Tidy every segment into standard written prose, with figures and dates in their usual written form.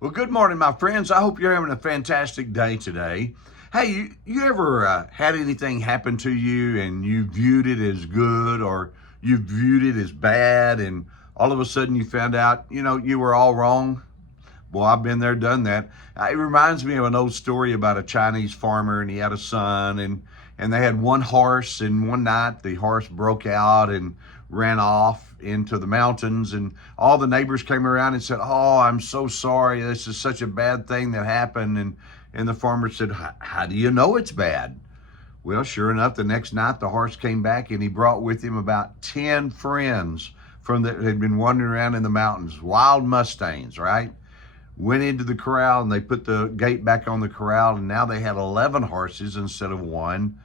Well, good morning, my friends. I hope you're having a fantastic day today. Hey, you ever had anything happen to you and you viewed it as good or you viewed it as bad, and all of a sudden you found out, you were all wrong? Well, I've been there, done that. It reminds me of an old story about a Chinese farmer, and he had a son, and they had one horse, and one night the horse broke out and ran off into the mountains, and all the neighbors came around and said, "Oh, I'm so sorry. This is such a bad thing that happened." And the farmer said, "How do you know it's bad?" Well, sure enough, the next night the horse came back, and he brought with him about 10 friends from that had been wandering around in the mountains, wild Mustangs, right? Went into the corral, and they put the gate back on the corral, and now they had 11 horses instead of one.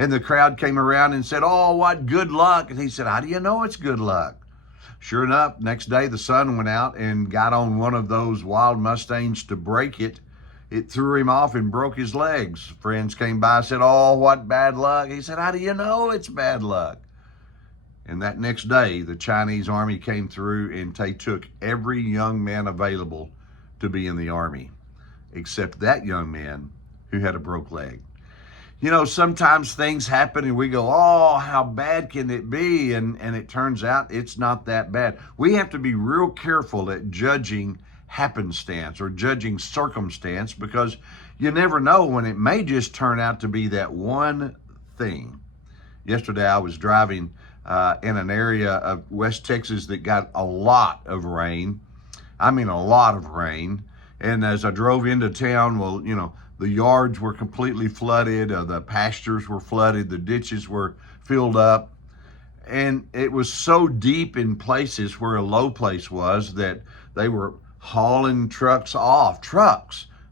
And the crowd came around and said, "Oh, what good luck." And he said, "How do you know it's good luck?" Sure enough, next day the son went out and got on one of those wild Mustangs to break it. It threw him off and broke his legs. Friends came by and said, "Oh, what bad luck." He said, "How do you know it's bad luck?" And that next day, the Chinese army came through, and they took every young man available to be in the army, except that young man who had a broke leg. Sometimes things happen and we go, "Oh, how bad can it be?" And it turns out it's not that bad. We have to be real careful at judging happenstance or judging circumstance, because you never know when it may just turn out to be that one thing. Yesterday I was driving in an area of West Texas that got a lot of rain. I mean, a lot of rain. And as I drove into town, well, the yards were completely flooded, the pastures were flooded, the ditches were filled up. And it was so deep in places where a low place was that they were hauling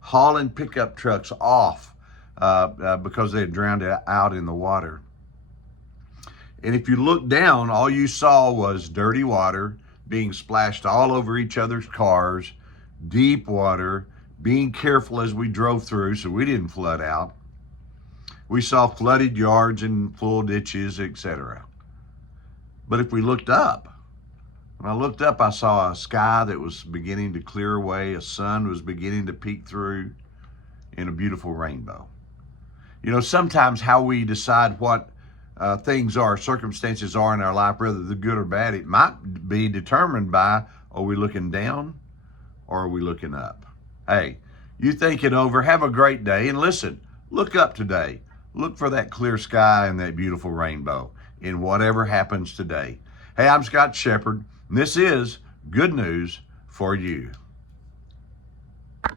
hauling pickup trucks off because they had drowned it out in the water. And if you looked down, all you saw was dirty water being splashed all over each other's cars, deep water, being careful as we drove through so we didn't flood out. We saw flooded yards and full ditches, etc. But if we looked up, when I looked up, I saw a sky that was beginning to clear away, a sun was beginning to peek through, and a beautiful rainbow. Sometimes how we decide what things are, circumstances are in our life, whether they're good or bad, it might be determined by, are we looking down or are we looking up? Hey, you think it over. Have a great day. And listen, look up today. Look for that clear sky and that beautiful rainbow in whatever happens today. Hey, I'm Scott Shepherd, and this is Good News for You.